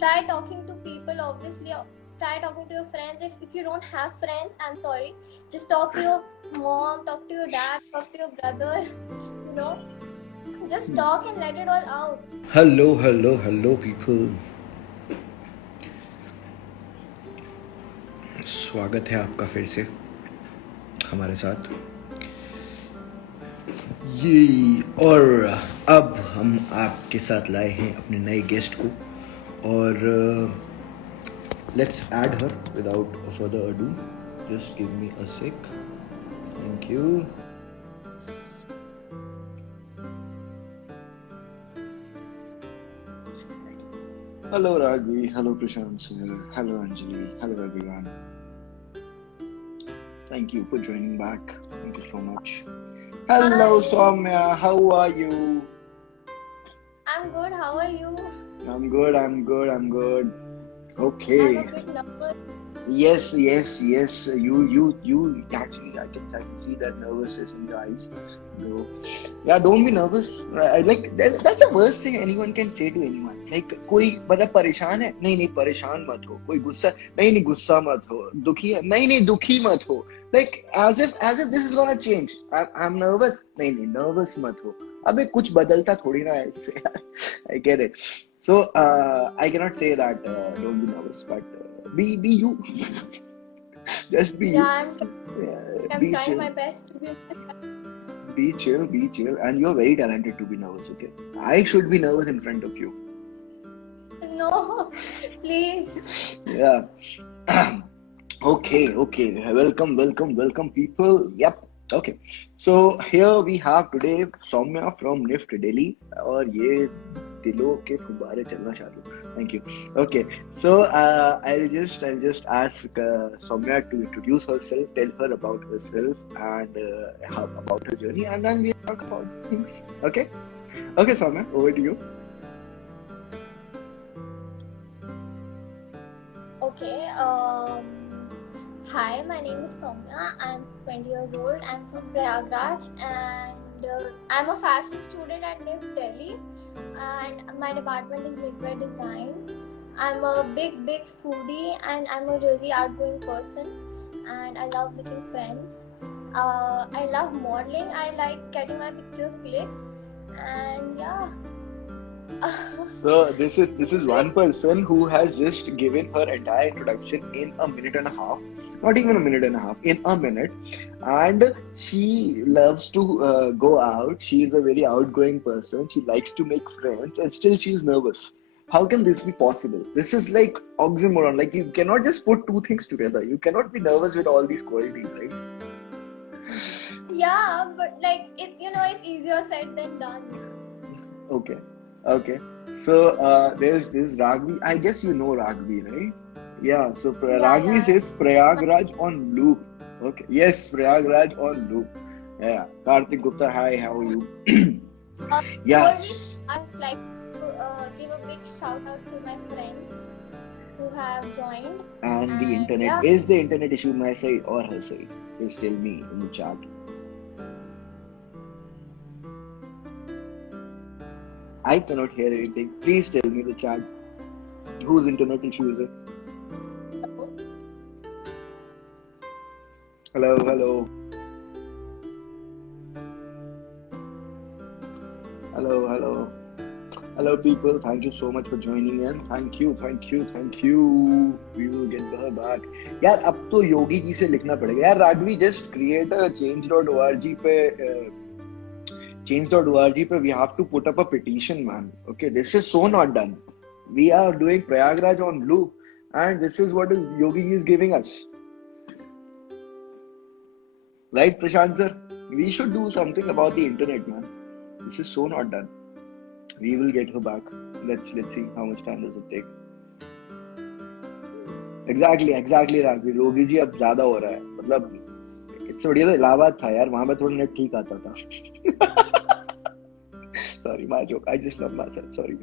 try talking to people. Obviously, try talking to your friends. If you don't have friends, I'm sorry, just talk to your mom, talk to your dad, talk to your brother. You know, just talk and let it all out. Hello, people. स्वागत है आपका फिर से हमारे साथ ये और अब हम आपके साथ लाए हैं अपने नए गेस्ट को और let's add her without further ado just give me a sec thank you Hello Ragvi, hello Prashant sir, hello Anjali, hello everyone. Thank you for joining back. Thank you so much. Hello Hi. Soumya, how are you? I'm good. How are you? I'm good. Okay. I'm a bit nervous. Yes. You actually, I can see that nervousness in your eyes. So, yeah, don't be nervous. Like that's the worst thing anyone can say to anyone. Like कोई मतलब परेशान है नहीं परेशान मत हो कोई गुस्सा नहीं गुस्सा मत हो दुखी है नहीं दुखी मत हो like as if this is gonna change. I'm nervous नहीं nervous मत हो अबे कुछ बदलता थोड़ी ना है इससे I get it. So I cannot say that don't be nervous, but be you. Just be you. I'm be trying chill. my best to be. Be chill, and you're very talented to be nervous. Okay, I should be nervous in front of you. No, please. Yeah. Okay. Welcome, people. Yep. Okay. So here we have today Soumya from NIFT Delhi, और ये दिलों के फुब्बारे चलना चालू. Thank you. Okay. So I'll just ask Soumya to introduce herself, tell her about herself and about her journey, and then we'll talk about things. Okay. Okay, Soumya, over to you. Okay. Hi, my name is Soumya. I'm 20 years old. I'm from Prayagraj, and I'm a fashion student at NIFT Delhi. And my department is knitwear design. I'm a big foodie, and I'm a really outgoing person, and I love making friends. I love modeling. I like getting my pictures clicked, and yeah. So this is one person who has just given her entire introduction in a minute and a half, not even a minute and a half, in a minute, and she loves to go out. She is a very outgoing person. She likes to make friends, and still she is nervous. How can this be possible? This is like oxymoron. Like you cannot just put two things together. You cannot be nervous with all these qualities, right? Yeah, but like it's easier said than done. Okay. So there's Ragvi. I guess you know Ragvi, right? Yeah. So Ragvi says Prayagraj on loop. Okay. Yes, Prayagraj on loop. Yeah. Karthik Gupta, hi. How are you? Yes. I just like to give a big shout out to my friends who have joined. And the internet. Yeah. Is the internet issue my side or her side? Just tell me in the chat. I cannot hear anything. Please tell me the chat. Whose internet issue is it? Hello. Hello people. Thank you so much for joining in. Thank you. We will get her back. यार अब तो योगी जी से लिखना पड़ेगा. यार Ragvi, just create a change.org पे change.org pe we have to put up a petition, man. Okay, this is so not done. We are doing Prayagraj on loop, and this is what Yogi is giving us. Right, Prashant sir? We should do something about the internet, man. This is so not done. We will get her back. Let's see how much time does it take. Exactly, Ragvi. Yogi ji अब ज़्यादा हो रहा है. मतलब इससे बढ़िया तो इलाहाबाद था यार. वहाँ पे थोड़ा नेट ठीक आता था. Sorry, my joke. I just love myself. Sorry.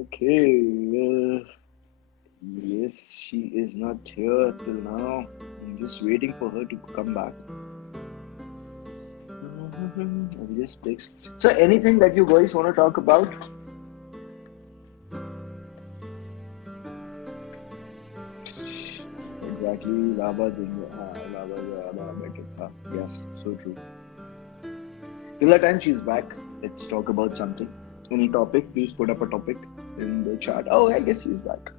Okay. Yes, she is not here till now. I'm just waiting for her to come back. I'll just text. So, anything that you guys want to talk about? exactly. Lava better tha. Yes, so true. Till the time she's back, let's talk about something. Any topic? Please put up a topic in the chat. Oh, I guess she's back.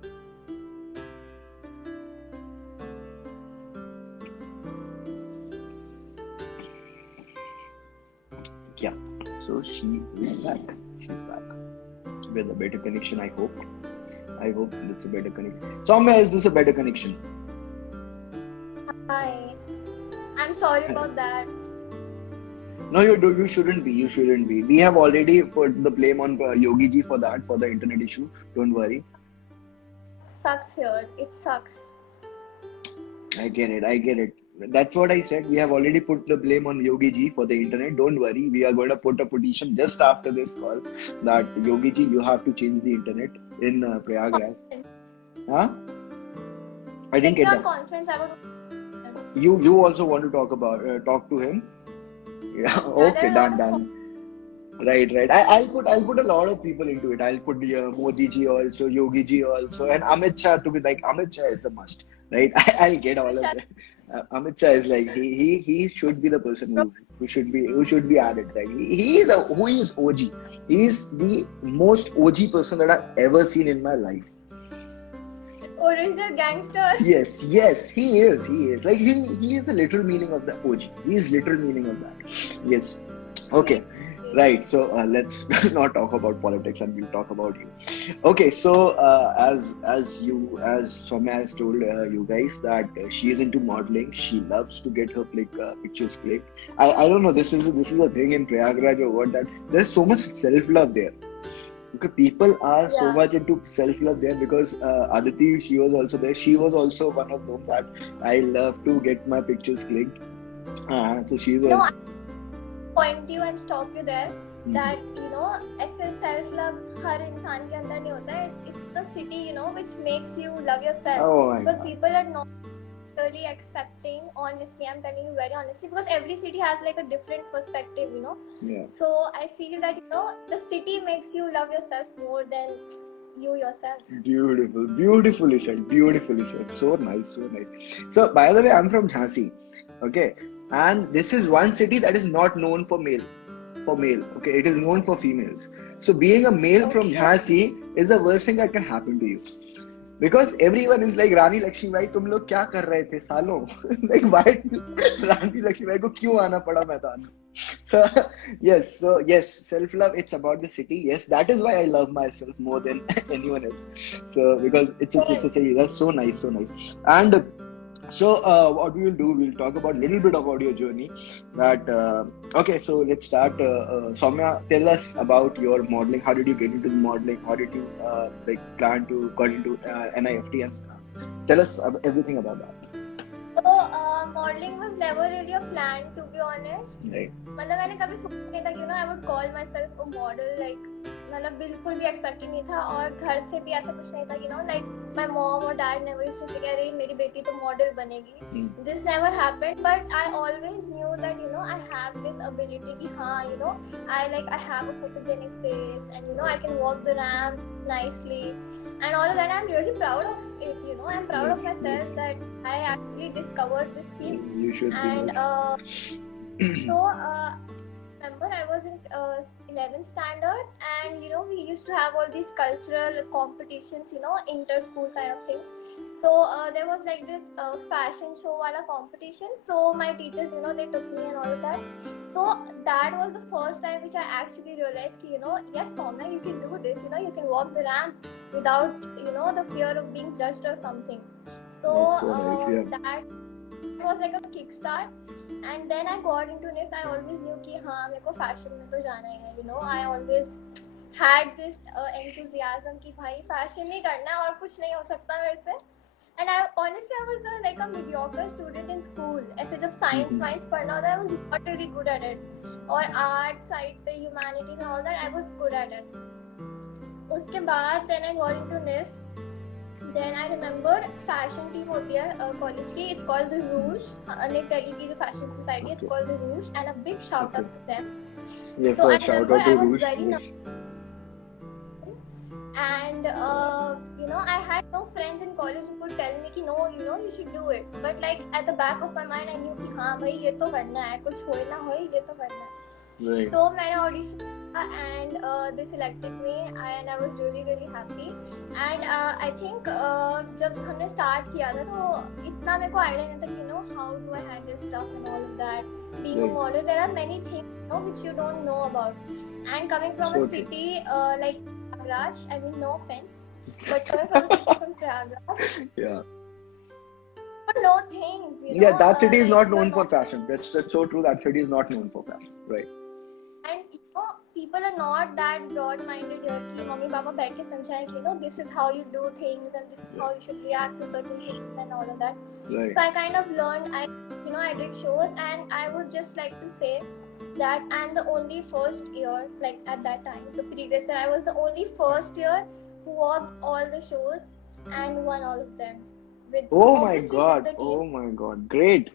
Yeah. So she is back. She's back with a better connection. I hope. I hope it's a better connection. Soumya, is this a better connection? Hi. I'm sorry about that. No, you shouldn't be. You shouldn't be. We have already put the blame on Yogi ji for that, for the internet issue. Don't worry. Sucks here. It sucks. I get it. I get it. That's what I said. We have already put the blame on Yogi ji for the internet. Don't worry. We are going to put a petition just after this call that Yogi ji, you have to change the internet in Prayagraj. Huh? I didn't get that. Conference, I would... You also want to talk to him? Yeah. Okay. Done. Right. I'll put a lot of people into it. I'll put Modi ji also, Yogi ji also, and Amit Shah to be like, Amit Shah is the must, right? I'll get all of them. Amit Shah is like he should be the person who should be added, right? He is OG. He is the most OG person that I've ever seen in my life. Original gangster. Yes, he is. Like he is the literal meaning of the OG. He is literal meaning of that. Yes. Okay. Right, so let's not talk about politics and we'll talk about you. Okay, so as Soumya has told you guys that she is into modeling. She loves to get her pictures clicked. I don't know. This is a thing in Prayagraj or what, that there's so much self-love there. Okay, people are so much into self-love there because Aditi, she was also there. She was also one of them that I love to get my pictures clicked. So she was. No, point you and stop you there that ऐसे self love हर इंसान के अंदर नहीं होता है. It's the city which makes you love yourself. Because people are not really accepting. Honestly, I'm telling you very honestly, because every city has like a different perspective. Yeah. So I feel that the city makes you love yourself more than you yourself. Beautifully said. So nice. So by the way, I'm from Jhansi. Okay. And this is one city that is not known for male. Okay, it is known for females. So being a male from Jhansi is the worst thing that can happen to you, because everyone is like, Rani Lakshmi Bai, तुम लोग क्या कर रहे थे सालों? Like why Rani Lakshmi Bai को क्यों आना पड़ा मैदान? So yes, self love. It's about the city. Yes, that is why I love myself more than anyone else. So because it's a city. That's so nice. And so what we will do, we'll talk about a little bit about your journey. Okay, so let's start. Soumya, tell us about your modeling. How did you get into the modeling? How did you plan to get into NIFT? And tell us everything about that. So modeling was never really a plan, to be honest. Right. मतलब मैंने कभी सोचा नहीं था कि I would call myself a model. Like मतलब बिल्कुल भी एक्सपेक्ट नहीं था, और घर से भी ऐसा कुछ नहीं था like my mom or dad never used to say अरे मेरी बेटी तो मॉडल बनेगी. This never happened, but I always knew that I have this ability कि हाँ I have a photogenic face, and I can walk the ramp nicely and all of that. I'm really proud of it. I'm proud of myself that I actually discovered this thing. You should be. So remember I was in 11th standard, and we used to have all these cultural competitions, inter-school kind of things. So there was like this fashion show wala competition. So my teachers, they took me and all of that. So that was the first time which I actually realized ki, yes, Soumya, you can do this. You can walk the ramp without the fear of being judged or something. So that was like a kickstart. And then I got into NIFT. I always knew कि हाँ मेरे को fashion में तो जाना ही है. I always had this enthusiasm कि भाई fashion ही करना है और कुछ नहीं हो सकता मेरे से. And I was like a mediocre student in school. ऐसे जब science पढ़ना होता I was not really good at it. और art side पे humanities and all that, I was good at it. उसके बाद then I got into NIFT. Then I remember fashion team होती है college की. It's called the Rouge. NIFT Delhi की जो fashion society, it's called the Rouge, and a big shout out to them. Yeah, so I shout remember out to I was Rouge. very Yes. and I had no friends in college college would tell me कि no, you know, you should do it. But like at the back of my mind, I knew कि हाँ भाई ये तो करना है, कुछ होए ना होए ये तो करना है. Right. So मैंने audition किया and they selected me and I was really really happy. And I think जब हमने start किया था तो इतना मेरे को idea नहीं था कि you know how do I handle stuff and all of that. Being a model, there are many things you know which you don't know about. And coming from a city like Prayagraj, I mean no offense, but coming from a city from Prayagraj, Yeah. you know things. You know, Yeah, that city is like, not known for fashion. That's so true. That city is not known for fashion. Right. And you know, people are not that broad-minded here. कि mummy papa बैठ के समझाएं कि you know this is how you do things and this is how you should react to certain things and all of that. Right. So I kind of learned. I did shows and I would just like to say that I'm the only first year, like at that time, the previous year, I was the only first year who walked all the shows and won all of them. Oh my God! Oh my God! Great!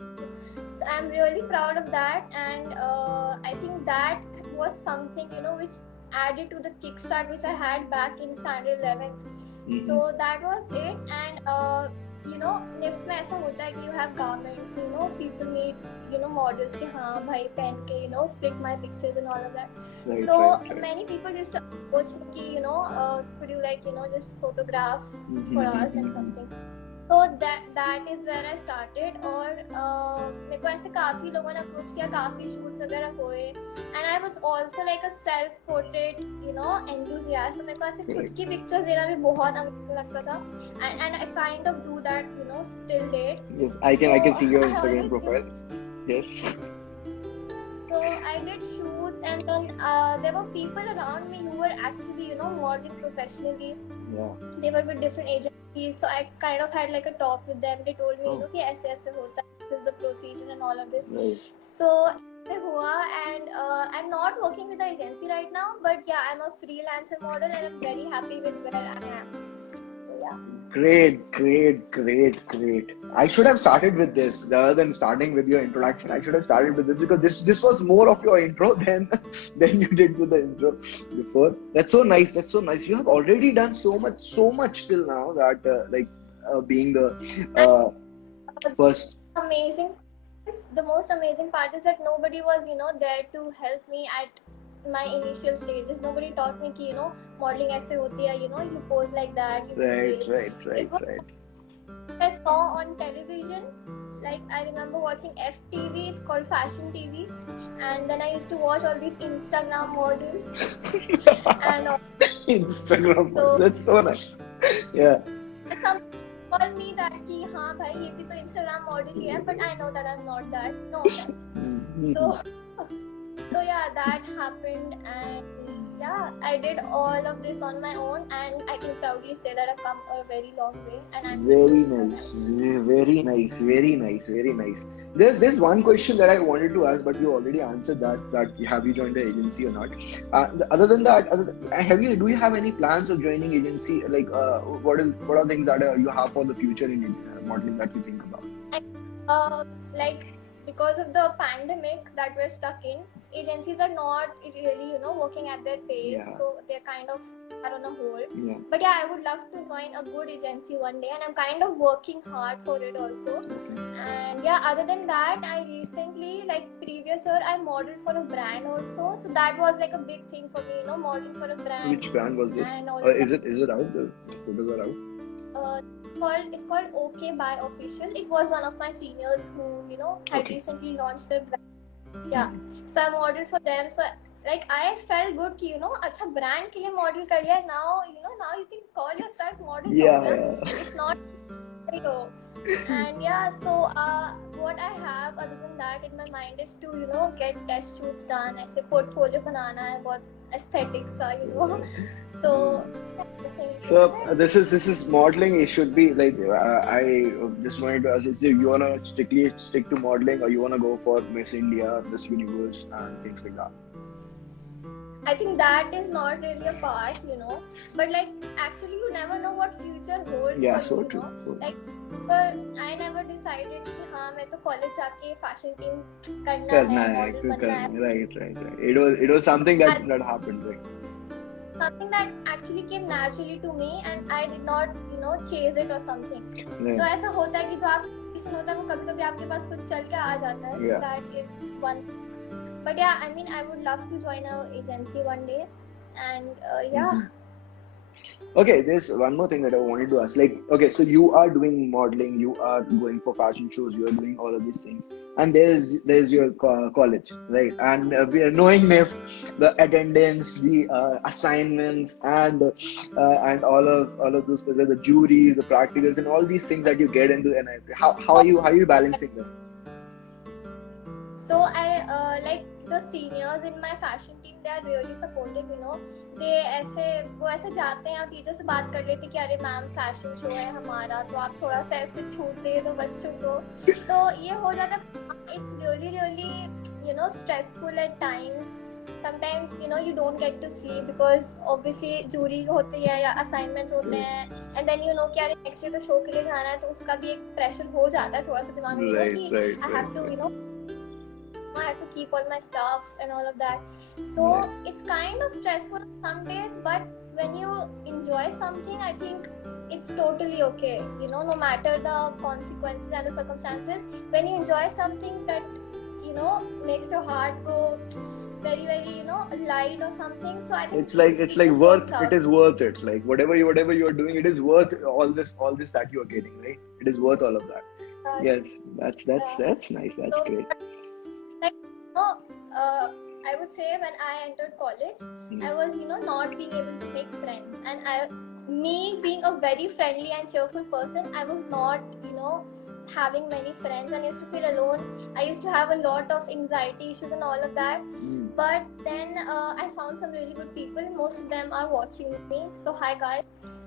So I'm really proud of that, and I think that was something you know which added to the kickstart which I had back in standard 11th. So that was it, and you know NIFT में ऐसा होता है कि you have garments, you know people need you know models कि हाँ भाई पहन के you know click my pictures and all of that. Right, So right. many people used to approach me कि you know could you like you know just photograph for us and something. So that is where I started और मेरे को ऐसे काफी लोगों ने approach किया, काफी shoots वगैरह हुए, and I was also like a self portrait you know enthusiast. तो मेरे को ऐसे खुद की pictures लेना भी बहुत अमेजिंग लगता था, and I kind of do that you know still date. Yes, I can see your Instagram profile. Yes. So I did shoots, and then there were people around me who were actually you know modeling professionally. Yeah. They were with different agencies, so I kind of had like a talk with them. They told me you know कि ऐसे ऐसे होता है, this is the procedure and all of this. Right. So ऐसे हुआ, and I'm not working with the agency right now, but yeah, I'm a freelancer model and I'm very happy with where I am. So yeah. Great. I should have started with this rather than starting with your introduction. I should have started with this because this was more of your intro than you did with the intro before. That's so nice. You have already done so much till now that being the first. Amazing. The most amazing part is that nobody was you know there to help me at my initial stages. Nobody taught me कि you know modeling ऐसे होती है, you know you pose like that, you do this. Right. I saw on television, like I remember watching FTV, it's called Fashion TV, and then I used to watch all these Instagram models and Instagram models, that's so nice. Yeah. And some call me that कि हाँ भाई ये भी तो Instagram model ही है, but I know that I'm not that, no offense. So yeah, that happened, and yeah, I did all of this on my own, and I can proudly say that I've come a very long way, and I'm very nice. There's one question that I wanted to ask, but you already answered that have you joined the agency or not. Other than that, do you have any plans of joining agency? Like what are things that you have for the future in modeling that you think about? Like because of the pandemic that we're stuck in, agencies are not really you know working at their pace, so they're kind of are on a hold. But yeah, I would love to join a good agency one day, and I'm kind of working hard for it also. And yeah, other than that, I recently, like previous year, I modeled for a brand also, so that was like a big thing for me, you know, modeling for a brand. Which brand was this? Is it out? The photos are out? It's called OK by Official. It was one of my seniors who you know had recently launched their brand. Yeah, so I modeled for them. So like I felt good कि you know अच्छा brand के लिए model कर लिया. Now you can call yourself model. It's not and yeah, so what I have other than that in my mind is to you know get test shoots done. ऐसे portfolio बनाना है बहुत aesthetics का you know. So this is modeling. It should be like I just wanted to ask if you wanna strictly stick to modeling or you wanna go for Miss India, Miss Universe, and things like that. I think that is not really a part, you know. But like actually, you never know what future holds. Yeah, for so you, true. You know? Like, but I never decided कि हाँ मैं तो college जाके fashion team करना है, model बनना है. Right. It was something that happened, right? something that actually came naturally to me and I did not, chase it or something. Right. तो ऐसा होता है कि जो आप होता है वो कभी-कभी आपके पास कुछ चल के आ जाता है. So that is one. But yeah, I mean, I would love to join an agency one day, and yeah. Okay, there's one more thing that I wanted to ask. Like, okay, so you are doing modeling, you are going for fashion shows, you are doing all of these things, and there's your college, right? And we are knowing if the attendance, the assignments, and all of those things, the juries, the practicals, and all these things that you get into, and how are you balancing them? So I like the seniors in my fashion team, they are really supportive, वो ऐसे जाते हैं और teacher से बात कर लेते कि अरे मैम फैशन शो है हमारा, तो आप थोड़ा सा ऐसे छूट दे दो बच्चों को, तो ये हो जाता है. It's really stressful at times. Sometimes you don't get to sleep because obviously jury होती है या assignments होते हैं, and then कि अरे next day तो show के लिए जाना है, तो उसका भी एक pressure हो जाता है थोड़ा सा दिमाग में कि I have to I have to keep all my stuff and all of that. So it's kind of stressful some days, but when you enjoy something, I think it's totally okay. No matter the consequences and the circumstances, when you enjoy something that makes your heart go very, very light or something. So I think it's like worth. It is worth it. Like whatever you're doing, it is worth all this that you are getting, right? It is worth all of that. Yes, that's nice. That's great. I would say when I entered college, I was not being able to make friends, and me being a very friendly and cheerful person, I was not having many friends, and I used to feel alone. I used to have a lot of anxiety issues and all of that. But then I found some really good people. Most of them are watching me. So hi guys.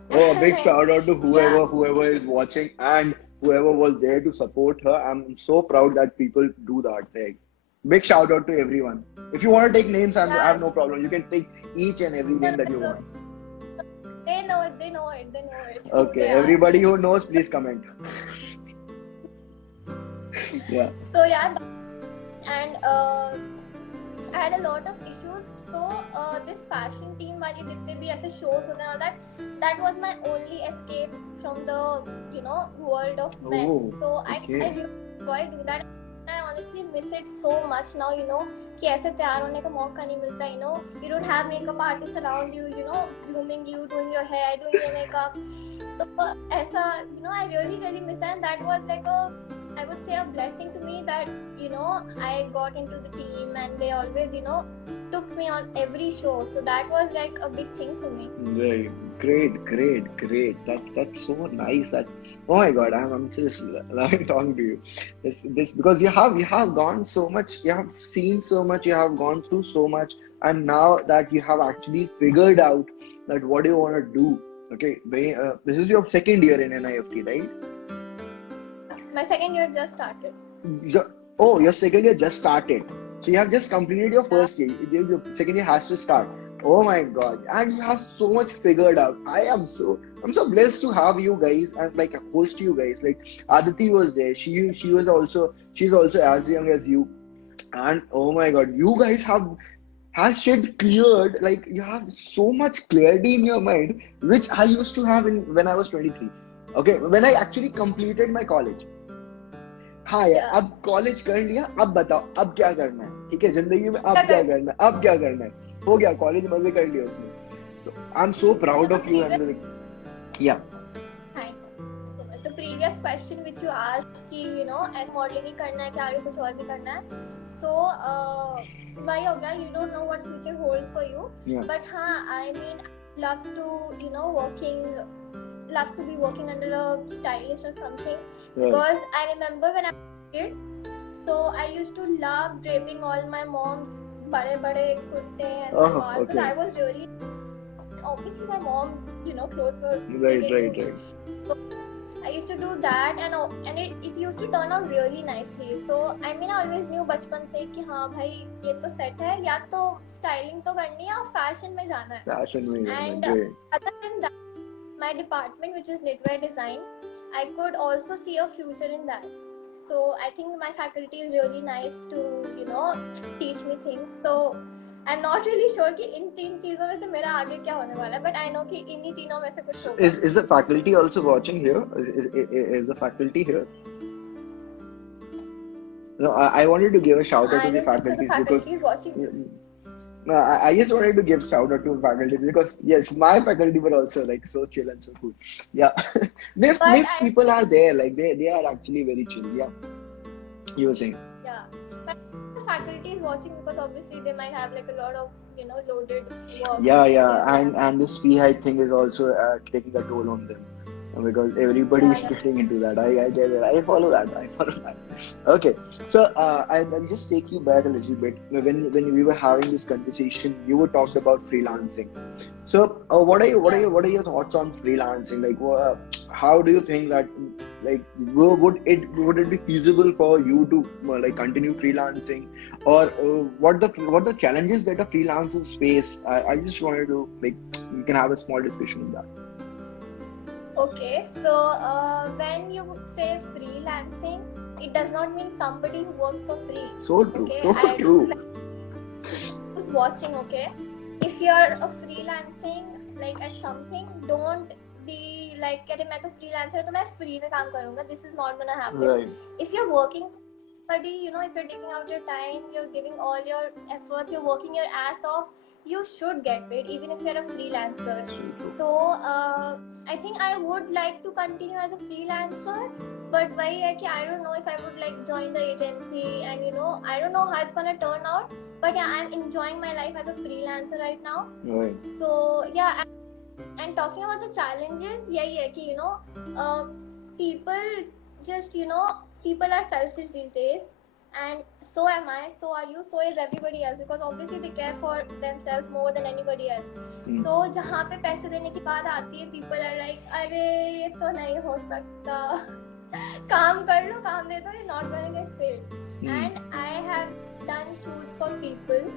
Oh, a big shout out to whoever is watching and whoever was there to support her. I'm so proud that people do that. Like, big shout out to everyone. If you want to take names, I have no problem. You can take each and every name that you want. They know it. Okay, everybody who knows, please comment. Yeah. So yeah, and I had a lot of issues. So this fashion team वाली जितने भी ऐसे shows होते हैं all that was my only escape from the world of mess. So I really enjoy doing that. I honestly miss it so much now. कि ऐसे तैयार होने का मौका नहीं मिलता. You don't have makeup artists around you. Grooming you, doing your hair, doing your makeup. So ऐसा I really miss that, and that was like I would say a blessing to me that I got into the team, and they always took me on every show. So that was like a big thing for me. Right. Great. That's so nice. Oh my God, I'm just loving talking to you. This because you have gone so much, you have seen so much, you have gone through so much, and now that you have actually figured out that what do you want to do. Okay, this is your second year in NIFT, right? My second year just started. Your second year just started. So you have just completed your first year. Your second year has to start. Oh my God! And you have so much figured out. I'm so blessed to have you guys and like host you guys. Like Aditi was there. She's also as young as you. And oh my God, you guys have shit cleared. Like you have so much clarity in your mind, which I used to have when I was 23. Okay, when I actually completed my college. हाँ यार, अब college कर लिया, अब बताओ अब क्या करना है. ठीक है, जिंदगी में अब क्या करना है. हो गया, कॉलेज मजे कर लिया उसमें. So I'm so proud of you and yeah. The previous question which you asked कि ऐसे modeling ही करना है क्या आगे कुछ और भी करना है. So वही हो गया. You don't know what future holds for you. Yeah. But हाँ, I mean, love to love to be working under a stylist or something. Right. Because I remember when I was a kid, so I used to love draping all my mom's bade kurte and salwar, because I was really, obviously my mom clothes were right. So I used to do that, and it used to turn out really nicely. So I mean, I always knew बचपन से कि हाँ भाई ये तो set है, या तो styling तो करनी है और fashion में जाना है. And other than that, my department, which is knitwear design, I could also see a future in that. So I think my faculty is really nice to teach me things. So I'm not really sure कि इन 3 चीजों में से मेरा आगे क्या होने वाला है, but I know कि इन्हीं तीनों में से कुछ होगा. Is the faculty also watching here? Is the faculty here? No, I wanted to give a shout out I to the don't think so. The faculties because faculty is watching. no, I just wanted to give shout out to faculty because yes, my faculty were also like so chill and so cool. Yeah, if But people are there, like they are actually very chill. Yeah, you were saying. Yeah, but the faculty is watching because obviously they might have like a lot of loaded work. Yeah, and this fee hike thing is also taking a toll on them because everybody is getting into that. I get it. I follow that. Okay, so I'll just take you back a little bit. When we were having this conversation, you were talked about freelancing. So what are your thoughts on freelancing? Like, how do you think that like would it be feasible for you to like continue freelancing, or what the challenges that the freelancers face? I just wanted to like we can have a small discussion on that. Okay, so when you say freelancing, it does not mean somebody who works for free. So true, Okay, so and true. who's watching, okay? If you're a freelancing like at something, don't be like, अरे मैं तो freelancer हूँ तो मैं free में काम करूँगा. This is not gonna happen. Right. If you're working for somebody, if you're taking out your time, you're giving all your efforts, you're working your ass off, you should get paid even if you're a freelancer. So I think I would like to continue as a freelancer, but why I don't know if I would like join the agency, and I don't know how it's gonna turn out, but yeah, I'm enjoying my life as a freelancer right now. Right. So yeah, and talking about the challenges, people just people are selfish these days, and so am I, so are you, so is everybody else, because obviously they care for themselves more than anybody else. So जहाँ पे पैसे देने की बात आती है, people are like, अरे ये तो नहीं हो सकता, काम कर लो, काम दे दो, you're not gonna get paid. And I have done shoots for people.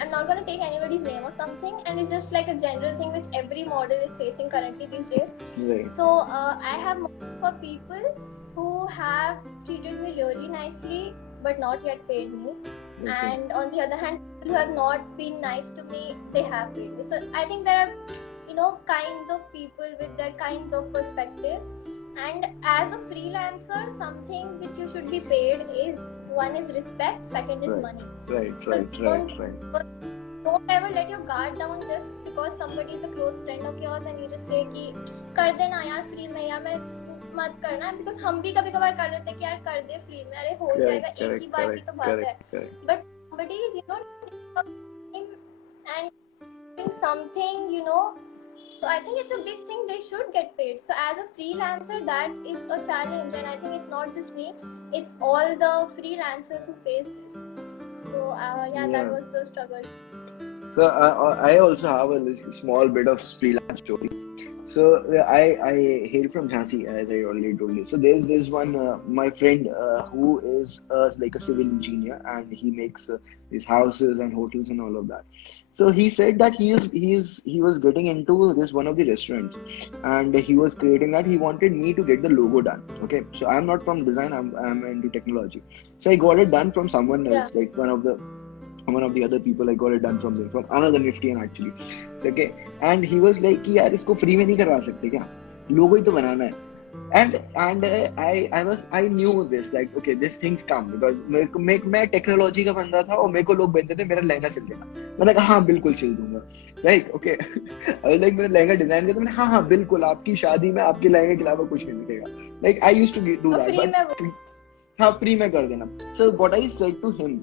I'm not gonna take anybody's name or something, and it's just like a general thing which every model is facing currently these days. Right. So I have models for people who have treated me really nicely but not yet paid me. Okay. And on the other hand, people who have not been nice to me, they have paid me. So I think there are kinds of people with their kinds of perspectives, and as a freelancer, something which you should be paid is, one is respect, second is money. Right. Don't ever let your guard down just because somebody is a close friend of yours and you just say कि कर देना यार free में, या मैं मत करना, because हम भी कभी कभार कर देते कि यार कर दे free में, अरे हो जाएगा, एक ही बार की तो बात है. But somebody is and doing something, so I think it's a big thing, they should get paid. So as a freelancer, that is a challenge, and I think it's not just me, it's all the freelancers who face this. So that was the struggle. So I also have a small bit of freelance story. So I hail from Jhansi, as I already told you. So there's one my friend who is like a civil engineer, and he makes these houses and hotels and all of that. So he said that he was getting into this one of the restaurants, and he was creating that. He wanted me to get the logo done. Okay, so I'm not from design. I'm into technology. So I got it done from someone else, like one of the other people. I got it done from them, from another Niftian actually. So, okay, and he was like कि यार इसको free में नहीं करवा सकते क्या? Logo ही तो बनाना है. And I knew this, like okay, these things come because मैं technology का बंदा था और मेरे को लोग बोलते थे मेरा लहंगा सिल देना. मैंने कहा हाँ बिल्कुल सिल दूंगा. Like okay, I was like मेरा लहंगा डिजाइन करता, मैंने हाँ बिल्कुल आपकी शादी में आपके लहंगे के अलावा कुछ नहीं दिखेगा. Like I used to do that, but हाँ free में कर देना. So what I said to him,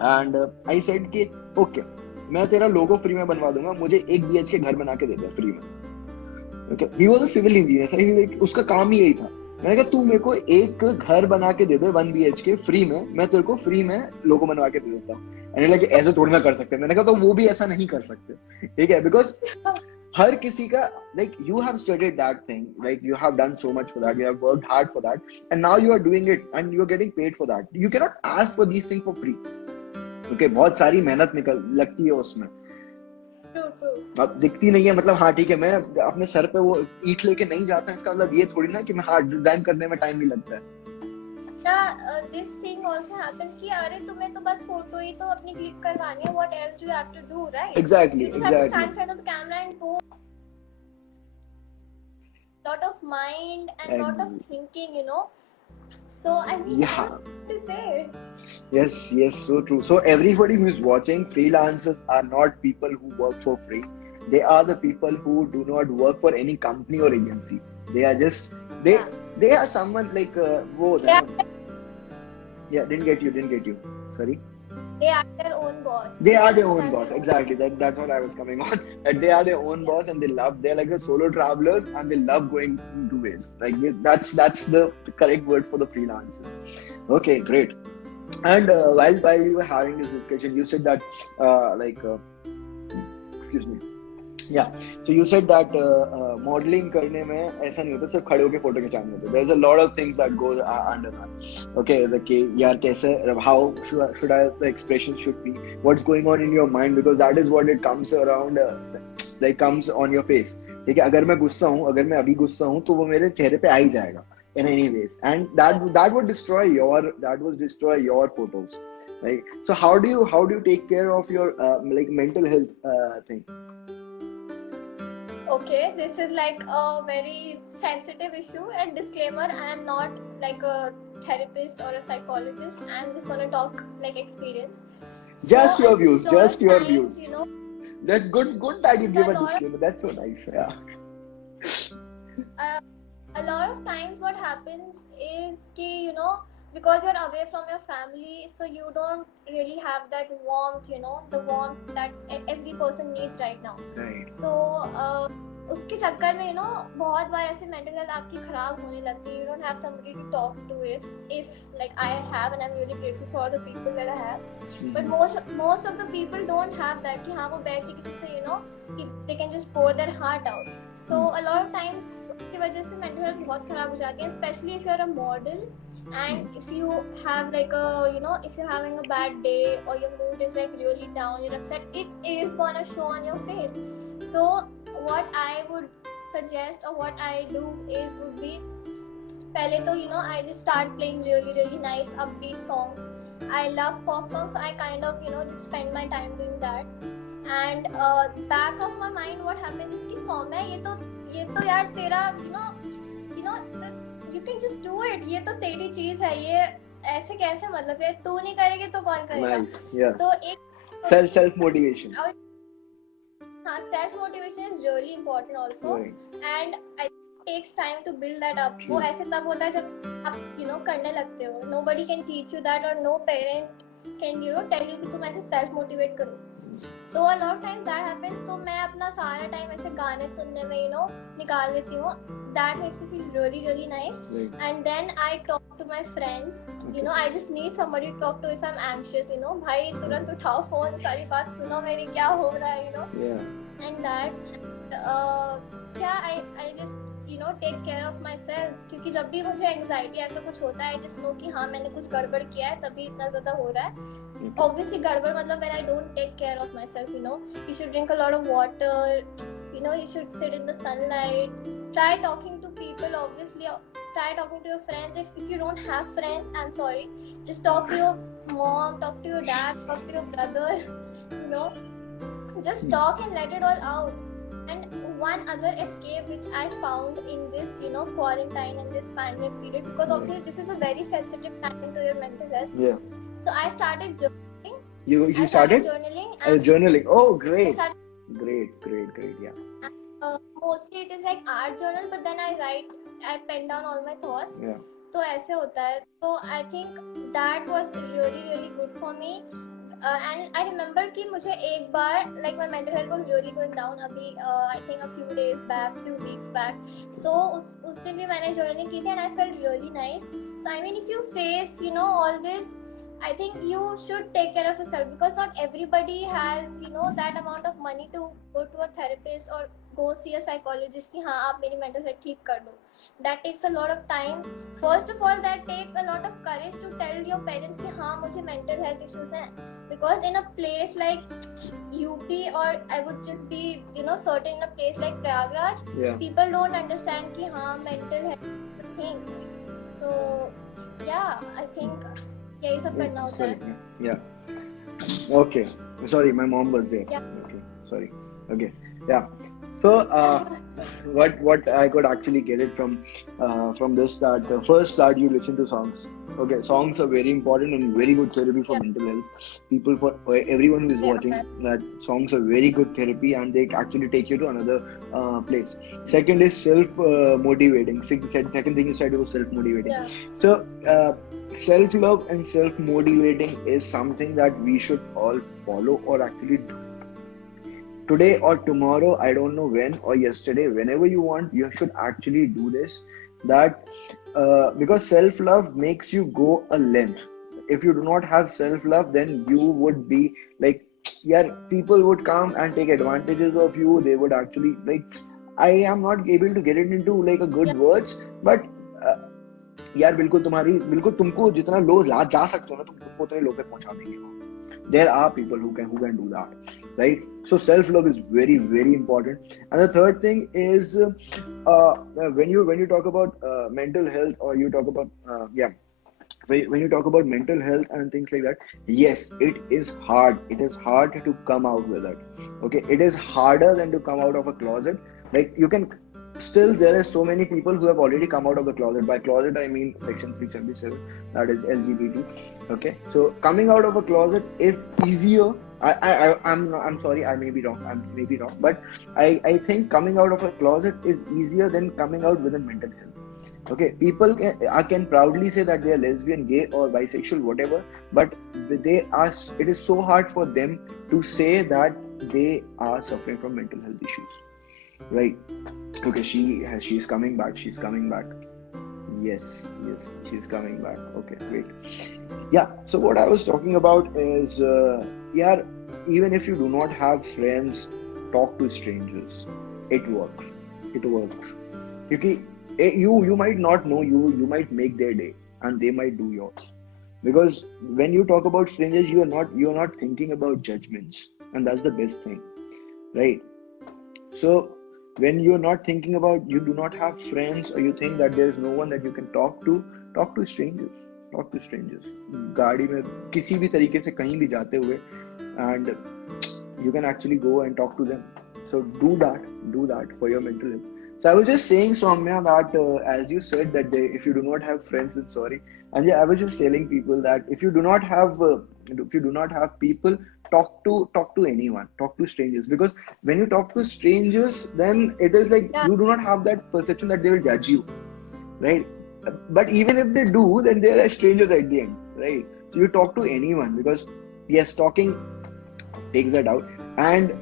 and I said कि okay, मैं तेरा लोगो फ्री में बनवा दूंगा, मुझे 1 BHK घर बना के दे दे फ्री में. Okay. He was a civil engineer, so उसका काम ही यही था. मैंने कहा तू मेरे को एक घर बना के दे दे 1 BHK फ्री में, मैं तेरे को फ्री में लोगो बनवा के दे देता हूँ. मैंने लगा ऐसे थोड़ी ना कर सकते. मैंने कहा तो वो भी ऐसा नहीं कर सकते, ठीक है, बिकॉज हर किसी का like you have studied that thing, like you have done so much for that, you have worked hard for that, and now you are doing it and you are getting paid for that. You cannot ask for these things for free. Okay, बहुत सारी मेहनत लगती है उसमें. अब दिखती नहीं है, मतलब हाँ ठीक है, मैं अपने सर पे वो ईंट लेके नहीं जाता, इसका मतलब ये थोड़ी ना कि मैं डिजाइन करने में टाइम नहीं लगता है. this thing also happened कि अरे तुम्हें तो बस फोटो ही तो अपनी क्लिक करवानी है, what else do you have to do, right? Exactly, You just have to exactly. stand in front of the camera and go. Lot of mind and lot of thinking, you know. So I mean, I don't know what to say. Yes, so true. So everybody who is watching, freelancers are not people who work for free. They are the people who do not work for any company or agency. They are just they are someone like didn't get you. Sorry. They are their own boss. They are their own boss. Exactly. That's what I was coming on. That they are their own boss and they're like the solo travelers and they love going to ways. Like that's the correct word for the freelancers. Okay, great. And while you were having this discussion, you said that excuse me. Yeah. So you said that modeling करने में ऐसा नहीं होता सिर्फ खड़े होके photo खिंचाने होते. There's a lot of things that goes under that. Okay, like यार कैसे, how should I, the expression should be, what's going on in your mind, because that is what it comes around, like comes on your face. ठीक है, अगर मैं गुस्सा हूँ, अगर मैं अभी गुस्सा हूँ तो वो मेरे चेहरे पे आ ही जाएगा in any ways, and that would destroy your photos. Right? So how do you take care of your like mental health thing? Okay, this is like a very sensitive issue, and disclaimer, I am not like a therapist or a psychologist. I'm just gonna talk like experience. Just your views. You know, that's good that you give a disclaimer. That's so nice. Yeah. A lot of times what happens is कि, you know, because you're away from your family, so you don't really have that warmth, you know, the warmth that every person needs right now. Right. So उसके चक्कर में, you know, बहुत बार ऐसे mental health आपकी खराब होने लगती है. You don't have somebody to talk to if like I have, and I'm really grateful for all the people that I have. But most of the people don't have that कि हाँ वो बैठ के किसी से, you know, they can just pour their heart out. So a lot of times उसकी वजह से mental health बहुत खराब हो जाती है, especially if you're a model. And if you have like a, you know, if you're having a bad day or your mood is like really down, you're upset, it is gonna show on your face. So what I would suggest or what I do would be, पहले तो, you know, I just start playing really nice upbeat songs. I love pop songs, so I kind of, you know, just spend my time doing that. And back of my mind what happens is कि सौम्या ये तो यार तेरा, you know you can just do it, ये तो तेरी चीज है, ये ऐसे कैसे, मतलब ये तू नहीं करेगी तो कौन करेगा. Nice, yeah. तो एक self motivation. हाँ, self motivation is really important also. Right. And it takes time to build that up. वो ऐसे तब होता है जब आप, you know, करने लगते हो. Nobody can teach you that, or no parent can, you know, tell you कि तुम ऐसे self motivate करो. So a lot of times that happens. तो मैं अपना सारा टाइम ऐसे गाने सुनने में, you know, निकाल देती हूँ. That makes me feel really nice. Right. And then I talk to my friends. Okay. You know, I just need somebody to talk to if I'm anxious. You know, भाई तुरंत उठाओ phone, सारी बात सुनो मेरी क्या हो रहा है, you know. Yeah. And that I just, you know, take care of myself. क्योंकि जब भी मुझे anxiety ऐसा कुछ होता है, I just know कि हाँ मैंने कुछ गड़बड़ किया है तभी इतना ज़्यादा हो रहा है. Obviously गड़बड़ मतलब when I don't take care of myself, you know, you should drink a lot of water, you know, you should sit in the sunlight, try talking to people, obviously try talking to your friends. If you don't have friends, I'm sorry, just talk to your mom, talk to your dad, talk to your brother, you know, just talk and let it all out. And one other escape which I found in this, you know, quarantine and this pandemic period, because obviously this is a very sensitive time to your mental health. Yeah. So I started journaling. You started journaling. Journaling. Oh, great. Great. Yeah. Mostly it is like art journal, but then I pen down all my thoughts. Yeah. तो ऐसे होता है. So I think that was really good for me. And I remember कि मुझे एक बार, like my mental health was really going down अभी I think a few weeks back. So उस दिन भी मैंने journaling की थी and I felt really nice. So I mean, if you face, you know, all this, I think you should take care of yourself, because not everybody has, you know, that amount of money to go to a therapist or go see a psychologist कि हाँ आप मेरी mental health ठीक कर दो. That takes a lot of time. First of all, that takes a lot of courage to tell your parents कि हाँ मुझे mental health issues हैं. Because in a place like UP, or I would just be, you know, certain in a place like Prayagraj, people don't understand कि हाँ mental health is a thing. So yeah, I think यही सब करना होता Sorry. है. Yeah. Okay. Sorry, my mom was there. Yeah. Okay. Sorry. Okay. Yeah. So, what I could actually get it from this, that first that you listen to songs. Okay, songs are very important and very good therapy for Yeah. mental health. People, for everyone who is Yeah. watching, that songs are very good therapy and they actually take you to another place. Second is self motivating. Second thing you said was self motivating. Yeah. So, self love and self motivating is something that we should all follow or actually do. Today or tomorrow, I don't know when, or yesterday, whenever you want, you should actually do this. That because self love makes you go a length. If you do not have self love, then you would be like, yeah, people would come and take advantages of you. They would actually, like, I am not able to get it into like a good Yeah. words, but यार बिल्कुल तुमको जितना लो ला जा सकते हो ना, तुम तुमको उतने लो पे पहुंचा देंगे वो. There are people who can do that, right? So self love is very very important. And the third thing is when you talk about mental health, or you talk about when you talk about mental health and things like that, yes, it is hard to come out with it. Okay, it is harder than to come out of a closet. Like, you can still, there are so many people who have already come out of the closet. By closet I mean section 377, that is LGBT. Okay, so coming out of a closet is easier. I'm sorry, I may be wrong, but I think coming out of a closet is easier than coming out with a mental health. Okay, people can proudly say that they are lesbian, gay, or bisexual, whatever, but it is so hard for them to say that they are suffering from mental health issues, right? Okay, she's coming back. She's coming back. Yes, she's coming back. Okay, great. Yeah. So what I was talking about is, yeah, even if you do not have friends, talk to strangers. It works. It works. Because you might not know, you might make their day, and they might do yours. Because when you talk about strangers, you're not thinking about judgments, and that's the best thing, right? So when you're not thinking about, you do not have friends, or you think that there's no one that you can talk to strangers. Talk to strangers. गाड़ी में किसी भी तरीके से कहीं भी जाते हुए, and you can actually go and talk to them. So do that for your mental health. So I was just saying, Soumya, that as you said that if you do not have friends, then sorry. And yeah, I was just telling people that if you do not have people, talk to anyone, talk to strangers. Because when you talk to strangers, then it is like Yeah. you do not have that perception that they will judge you, right? But even if they do, then they are strangers at the end, right? So you talk to anyone, because yes, talking takes that out. And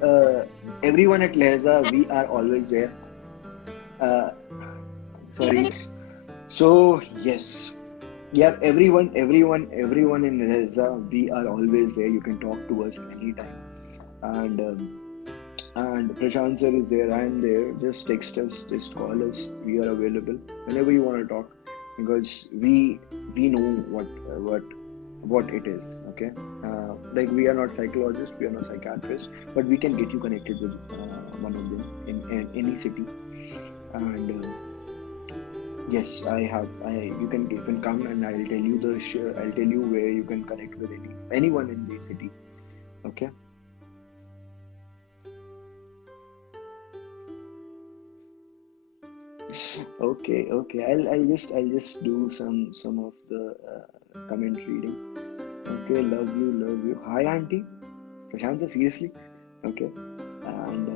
everyone at Lehza, we are always there. Uh, Even sorry. if So yes, yeah, everyone in Lehza, we are always there. You can talk to us anytime. And Prashant sir is there. I am there. Just text us, just call us. We are available whenever you want to talk, because we know what it is. Okay, like, we are not psychologists, we are not psychiatrists, but we can get you connected with one of them in any city. And yes, you can come, and I'll tell you I'll tell you where you can connect with anyone in the city. Okay. Okay. I'll just do some of the comment reading. Okay, love you. Hi, auntie. Prashant sir, seriously. Okay. And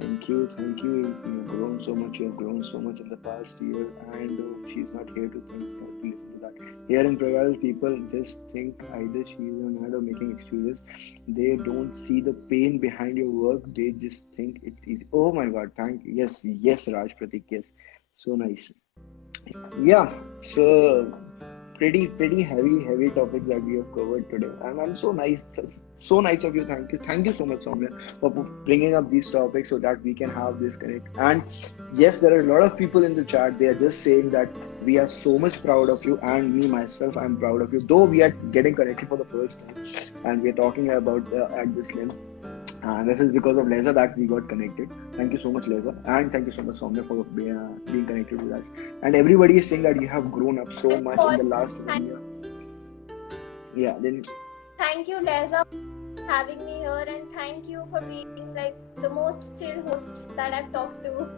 thank you. You've grown so much. You have grown so much in the past year, and she's not here to listen to that. Here in Prayagraj, people just think either she's mad or making excuses. They don't see the pain behind your work. They just think it's easy. Oh my God! Thank you. Yes, Raj Pratik. Yes, so nice. Yeah. So pretty heavy topics that we have covered today, and I'm so nice of you. Thank you so much, Soumya, for bringing up these topics so that we can have this connect. And yes, there are a lot of people in the chat. They are just saying that we are so much proud of you, and me myself, I'm proud of you, though we are getting connected for the first time and we are talking about at this length. And this is because of Leza that we got connected. Thank you so much, Leza. And thank you so much, Soumya, for being connected with us. And everybody is saying that you have grown up so much in the last 1 year. Yeah, then. Thank you, Leza, for having me here, and thank you for being like the most chill host that I've talked to.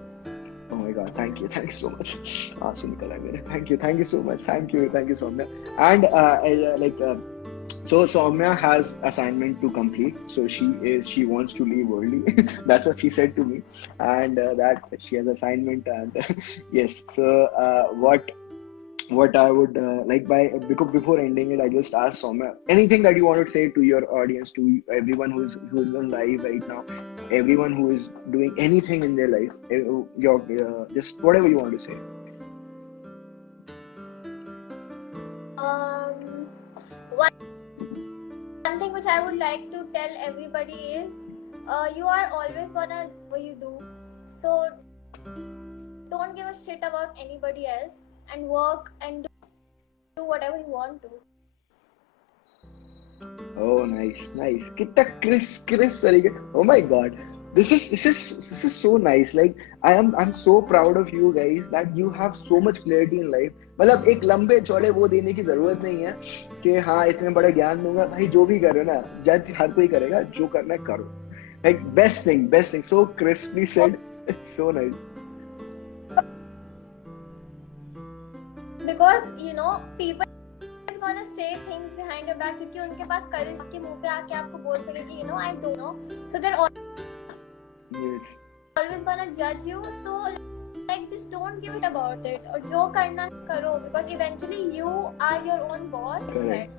Oh my God, thank you so much. Thank you so much. Thank you, Soumya. And so Soumya has assignment to complete. So she wants to leave early. That's what she said to me, and that she has assignment. And yes, so what I would because before ending it, I just asked Soumya anything that you want to say to your audience, to everyone who's on live right now, everyone who is doing anything in their life, just whatever you want to say. One thing which I would like to tell everybody is, you are always gonna do what you do, so don't give a shit about anybody else, and work and do whatever you want to. Oh, nice. Kitta crisp तरीके. Oh my God, this is so nice. Like I'm so proud of you guys that you have so much clarity in life. मतलब एक लंबे चौड़े वो देने की जरूरत नहीं है कि हाँ इतने बड़ा ज्ञान दूंगा. भाई जो भी करो ना, जज हर कोई करेगा, जो करना है करो. Like best thing. So crisply said. It's so nice. Because people is gonna say things behind your back क्योंकि उनके पास करेज के मुंह पे आके आपको बोल सके कि I don't know, so they're always gonna judge you. So like just don't give it about it, और जो करना है करो, because eventually you are your own boss. Right.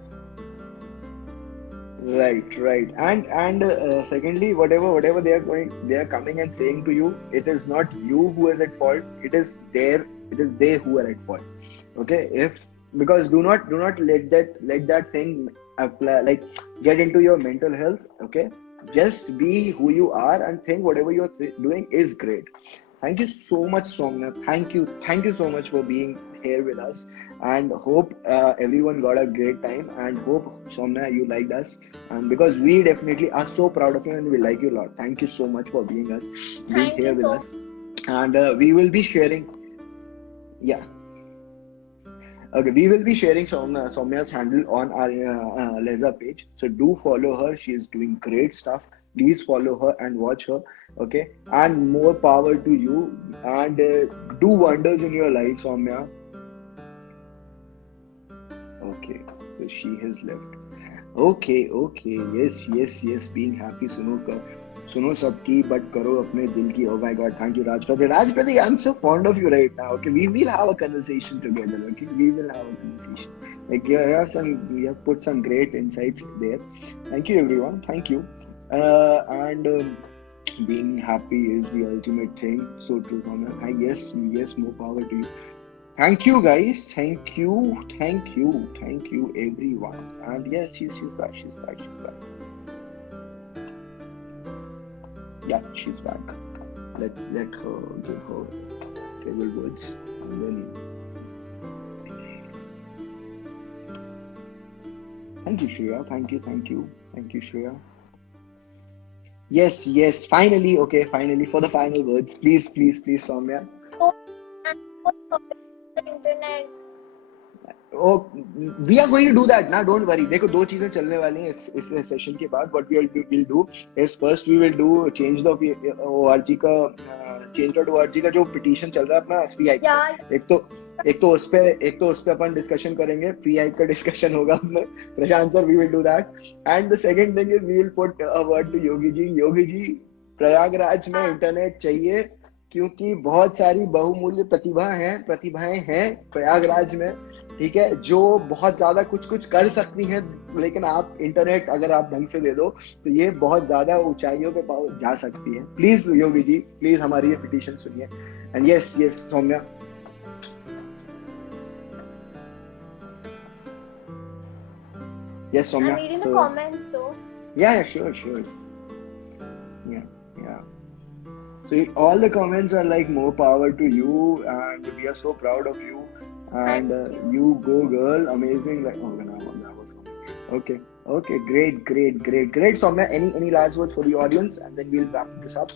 And secondly, whatever they are coming and saying to you, it is not you who is at fault. It is they who are at fault. Okay, because do not let that thing apply, like get into your mental health. Okay, just be who you are and think whatever you're doing is great. Thank you so much, Soumya. Thank you so much for being here with us, and hope everyone got a great time, and hope, Soumya, you liked us, and because we definitely are so proud of you and we like you a lot. Thank you so much for being here with us, and we will be sharing. Yeah. Okay, we will be sharing Soumya's handle on our Leza page. So do follow her. She is doing great stuff. Please follow her and watch her. Okay, and more power to you. And do wonders in your life, Soumya. Okay, so she has left. Okay. Yes. Being happy, सुनो सबकी, but करो अपने दिल की. Oh my God, thank you, Rajprathy. I'm so fond of you right now. Okay, we will have a conversation together. Okay, we will have a conversation. Like you have put some great insights there. Thank you, everyone. Thank you. And being happy is the ultimate thing. So true, Soumya. Yes, more power to you. Thank you, guys. Thank you, everyone. And yes, she's back. Yeah, she's back. Let her give her farewell words, and then thank you, Shreya. Thank you, Shreya. Yes. Finally, for the final words, please, Soumya. Internet. Oh, we are going to do that ना, don't worry. देखो दो चीजें चलने वाली हैं इस session के बाद. What we'll do is first we will do change.org का जो petition चल रहा है अपना free hike. एक तो उस पे अपन डिस्कशन करेंगे. फ्री हाइक का डिस्कशन होगा अपने. प्रशांत sir, we will do that. And the second thing is we will put a word to Yogi ji. Prayagraj में इंटरनेट चाहिए, क्योंकि बहुत सारी बहुमूल्य प्रतिभाएं हैं प्रयागराज में. ठीक है, जो बहुत ज्यादा कुछ कर सकती हैं, लेकिन आप इंटरनेट अगर आप ढंग से दे दो तो ये बहुत ज्यादा ऊंचाइयों पे जा सकती है. प्लीज योगी जी, प्लीज हमारी ये पिटीशन सुनिए. And yes Soumya. Yes, Soumya. I'm reading the comments though. Yeah, sure. Yeah. So all the comments are like more power to you, and we are so proud of you. And you go, girl, amazing. Like, okay. Okay, great. Soumya, any last words for the audience, and then we'll wrap this up.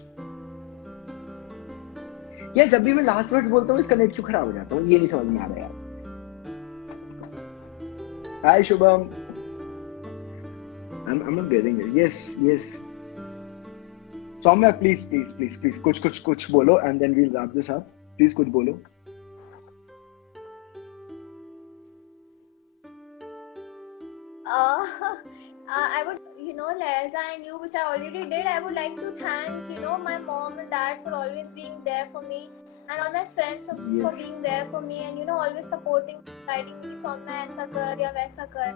यार जब भी मैं last word बोलता हूँ इसका net क्यों खराब हो जाता हूँ, ये नहीं समझ में आ रहा यार. हाय Shubham. I'm not getting it. Yes. Soumya, please कुछ बोलो, and then we'll wrap this up. Please कुछ बोलो. I would, Liza and you, which I already did, I would like to thank, my mom and dad for always being there for me, and all my friends for being there for me, and, always supporting, guiding me, Soumya, aisa kar ya waisa kar.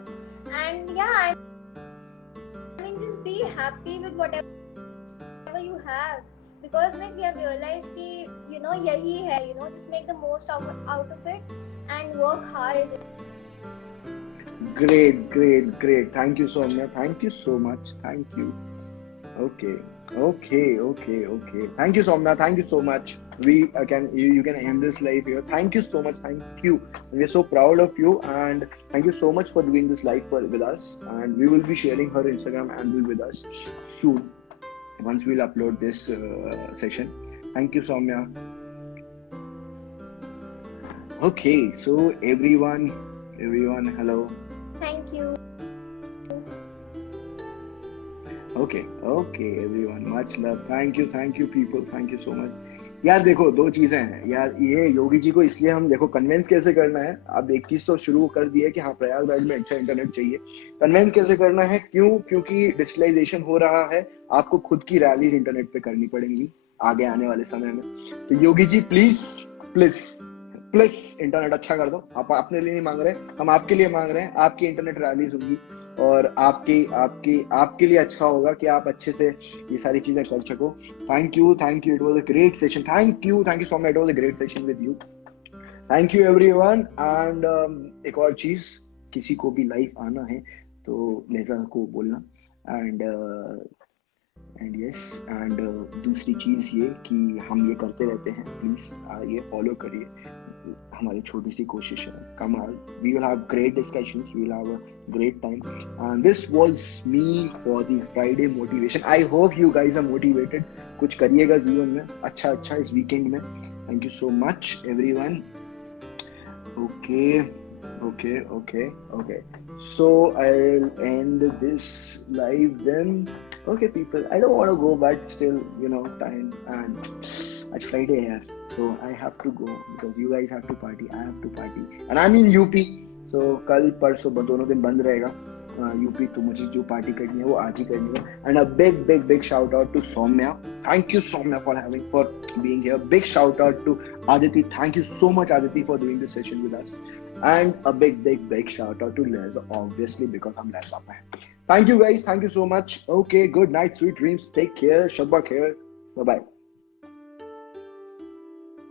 And yeah, I mean, just be happy with whatever you have, because like we have realized कि, yahi hai, just make the most out of it and work hard. Great. Thank you, Soumya. Thank you so much. Thank you. Okay. Thank you, Soumya. Thank you so much. You can end this live here. Thank you so much. Thank you. We're so proud of you, and thank you so much for doing this live with us. And we will be sharing her Instagram handle with us soon once we'll upload this session. Thank you, Soumya. Okay, so everyone, hello. Thank you. Okay, everyone, much love. Thank you people. Thank you so much. यार देखो, दो चीजें हैं यार. ये योगी जी को इसलिए हम देखो कन्वेंस कैसे करना है. अब एक चीज तो शुरू कर दी है कि हाँ प्रयागराज में अच्छा इंटरनेट चाहिए. कन्वेंस कैसे करना है, क्योंकि डिजिटलाइजेशन हो रहा है. आपको खुद की रैलीज इंटरनेट पे करनी पड़ेंगी आगे आने वाले समय में. तो योगी जी प्लीज इंटरनेट अच्छा कर दो. आप अपने लिए नहीं मांग रहे, हम आपके लिए मांग रहे हैं. आपकी इंटरनेट रैलीज होंगी और आपके लिए अच्छा होगा कि आप अच्छे से ये सारी चीजें कर सको. Thank you. It was a great session. Thank you so much. It was a great session with you. Thank you everyone. And एक और चीज, किसी को भी लाइव आना है तो लेज़ा को बोलना. एंड दूसरी चीज ये कि हम ये करते रहते हैं. प्लीज ये फॉलो करिए. हमारी छोटी सी कोशिश है. कमाल. We will have great discussions. We will have a great time. And this was me for the Friday motivation. I hope you guys are motivated. कुछ करिएगा जीवन में अच्छा इस वीकेंड में. Thank you so much everyone. Okay. So I'll end this live then. Okay, people. I don't want to go, but still, time. And it's Friday here, so I have to go because you guys have to party. I have to party, and I'm in UP. So कल परसों दोनों दिन बंद रहेगा. UP तो मुझे जो party करनी है वो आज ही करनी है. And a big shout out to Soumya. Thank you, Soumya, for being here. Big shout out to Aditi. Thank you so much, Aditi, for doing this session with us. And a big shout out to Liza, obviously, because I'm Liza. Thank you guys. Thank you so much. Okay, good night, sweet dreams. Take care. Shabba khair. Bye.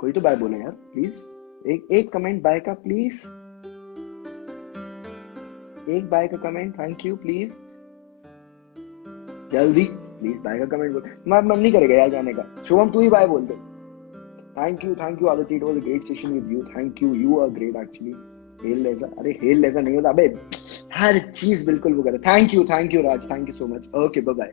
कोई तो bye बोले यार please. एक comment bye का please. एक bye का comment. Thank you please. जल्दी please bye का कमेंट बोल. मन नहीं करेगा यार जाने का. शुभम तू ही बाय बोल दे. Thank you Aditi. It was a great session with you. Thank you. You are great actually. हेल लेज़ा. अरे हेल लेज़ा नहीं होता अबे. हर चीज बिल्कुल वो करे. Thank you Raj. Thank you so much. Okay bye.